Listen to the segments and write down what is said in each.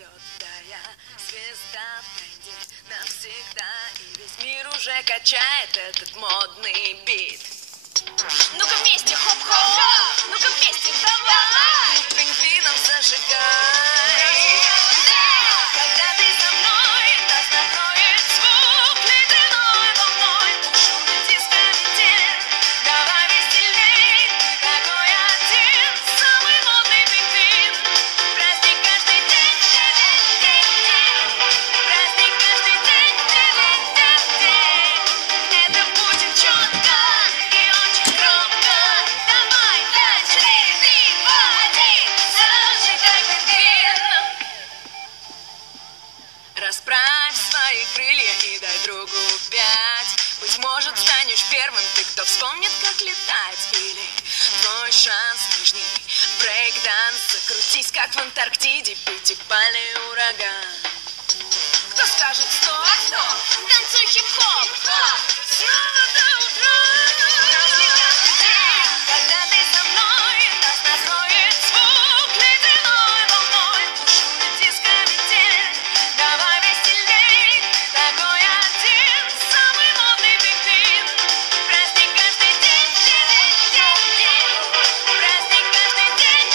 Да, я звезда в тренде навсегда, и весь мир уже качает этот модный бит. Ну-ка вместе, хоп-хоп, ну-ка вместе, давай, пингвином зажигай. Когда ты со мной, нас накроет звук ледяной волной, шумный дискотек, давай веселей, такой один, самый модный пингвин. Праздник каждый день, праздник каждый день, это будет четко и очень громко. Давай, 5, 4, 3, 2, 1, зажигай пингвин. Расправь свои крылья и дай другу 5. Быть может, станешь первым ты, кто вспомнит, как летать. Или твой шанс нижний брейк-данс. Закрутись, как в Антарктиде, пятибалльный ураган. Кто скажет стоп, стоп, танцуй хип-хоп, снова до утра. Праздник каждый день, когда ты со мной, нас накроет звук ледяной волной, шумный дискотек, давай веселей, такой один, самый модный пингвин. Праздник каждый день, праздник каждый день,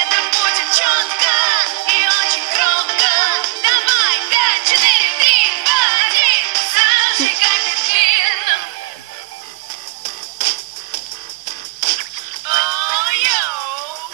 это будет четко и очень громко. Давай, 5, 4, 3, 2, 1, зажигай пингвин. О-йоу!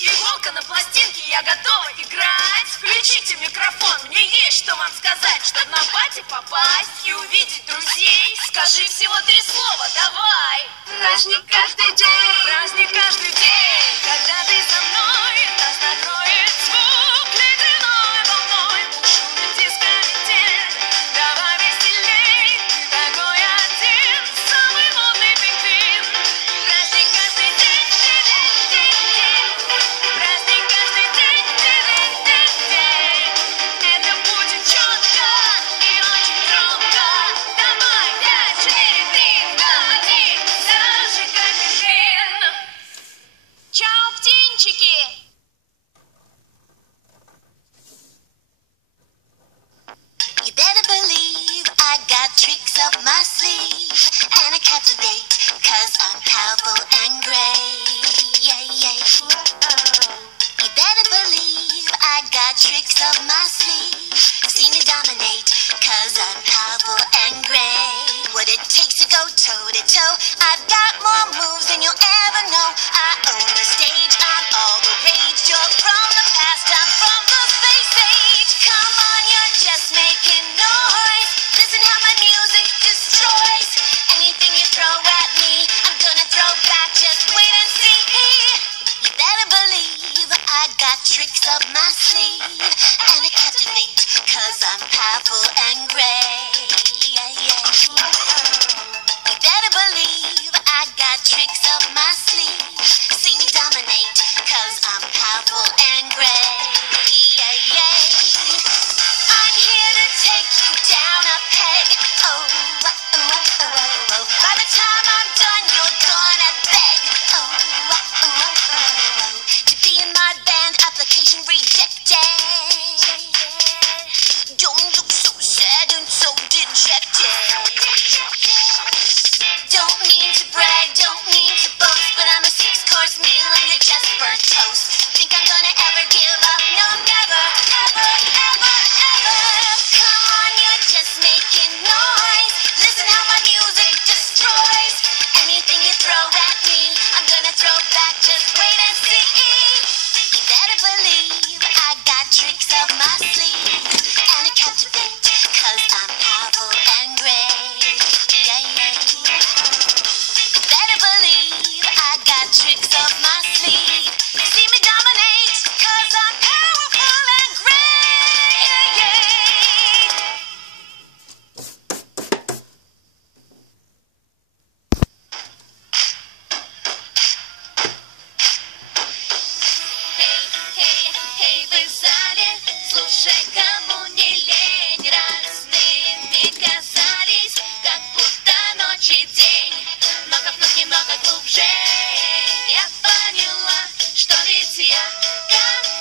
Иголка на пластинке, я готова играть. Включите микрофон, мне есть что вам сказать. Чтоб на пати попасть и увидеть друзей, скажи всего 3 слова, давай. Праздник каждый день, праздник каждый день, когда ты со мной, нас накроет звук ледяной волной, шумный дискотек, давай веселей, такой один, самый модный пингвин. Праздник каждый день, праздник каждый день, это будет четко и очень громко. Давай, 5, 4, 3, 2, 1, зажигай пингвин. Чао, птенчики! You better believe I got tricks up my sleeve, and I captivate, cause I'm powerful and great. Yeah, yeah. You better believe I got tricks up my sleeve. See me dominate, cause I'm powerful and great. What it takes to go toe to toe, I've got more moves than you'll ever know. I own the stage, I'm all the rage. You're from the past, I'm from the space age. Come on, you're just making noise. Listen how my music destroys. Anything you throw at me, I'm gonna throw back. Just wait and see. You better believe I got tricks up my sleeve, and I captivate, cause I'm powerful and great. Yeah, yeah. You better believe I got tricks up my sleeve. See me dominate, cause I'm powerful and great. Yeah, yeah. I'm here to take you down a peg. Oh, oh, oh, oh, oh. By the time I'm done, you're gonna beg. Oh, oh, oh, oh, oh. To be in my band, application rejected. Don't look so sad and so dejected. Don't mean to brag, don't mean to boast, but I'm a 6-course meal and you're just burnt toast. Think I'm gonna ever give up? No, never, ever, ever, ever. Come on, you're just making noise. Listen how my music destroys. Anything you throw at me, I'm gonna throw back. Just wait and see. You better believe I got tricks up my sleeve, and I captivate, cause I'm powerful and great. Yeah, yeah. You better believe I got tricks up my sleeve. See me dominate, cause I'm powerful and great. Yeah, yeah. Hey, hey, hey, вы в зале, слушай, кому не лень. Разными казались, как будто ночь и день, но копнув немного глубже, я поняла, что ведь я как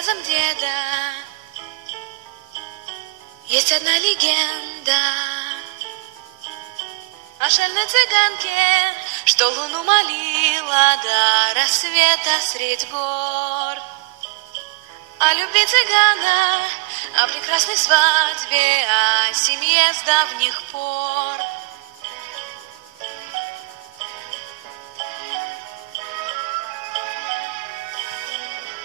рассказам деда есть одна легенда о шальной цыганке, что луну молила до рассвета средь гор. О любви цыгана, о прекрасной свадьбе, о семье с давних пор.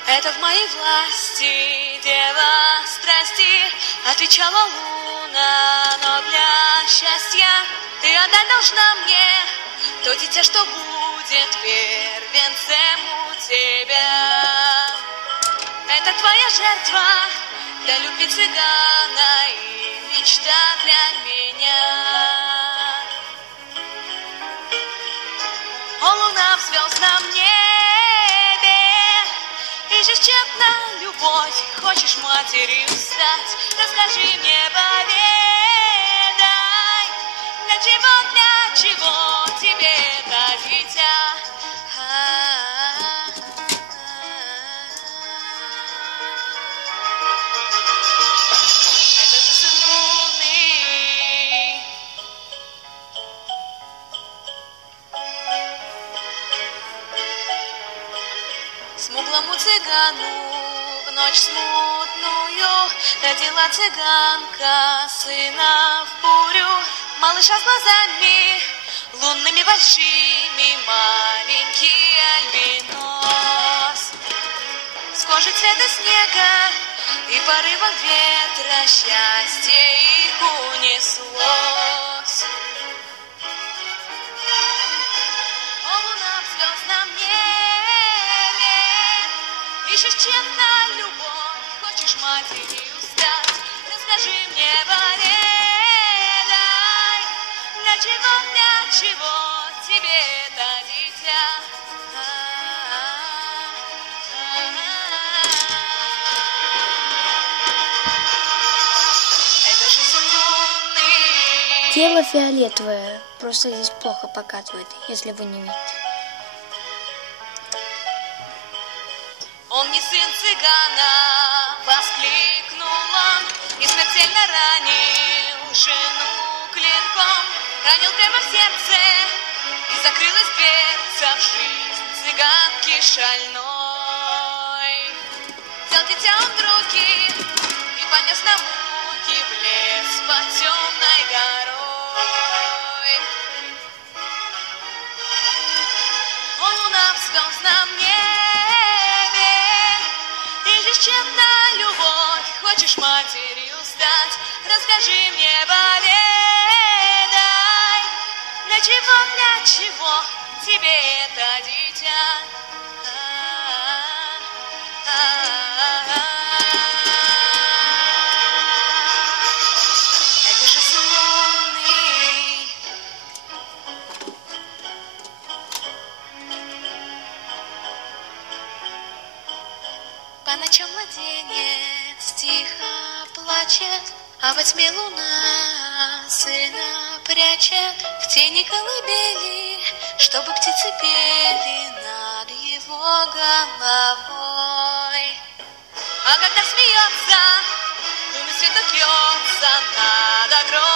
Это в моей власти, дева страсти, отвечала луна, но для счастья ты отдать должна мне то дитя, что будет первенцем у тебя. Это твоя жертва для любви цыгана и мечта для меня. О, луна в звездном небе, ищешь тщетно любовь, хочешь матерью стать, расскажи мне, поведай, для чего тебе это дитя? Это же сын луны. Смуглому цыгану в ночь смутную родила цыганка сына в бурю. Малыша с глазами лунными большими, маленький альбинос. С кожи цвета снега и порывом ветра счастье их унеслось. О, луна в звездном небе, ищешь тщетно любовь, хочешь матерью стать, расскажи мне, поведай, для чего тебе это дитя? Это же сын луны. Тело фиолетовое, просто здесь плохо показывает, если вы не видите. Он не сын цыгана, воскликнул он, и смертельно ранил жену клинком, ранил прямо в сердце, и закрылась дверца в жизнь цыганки шальной. Взял дитя он в руки и понес на муки в лес по темной горой. О, луна в звездном небе, ищешь тщетно любовь, хочешь матерью стать, расскажи мне, поведай, для чего тебе это дитя? Это же сын луны. По ночам младенец тихо плачет, а во тьме луна сына прячет в тени колыбели, чтобы птицы пели над его головой. А когда смеется, лунный свет льется над огромным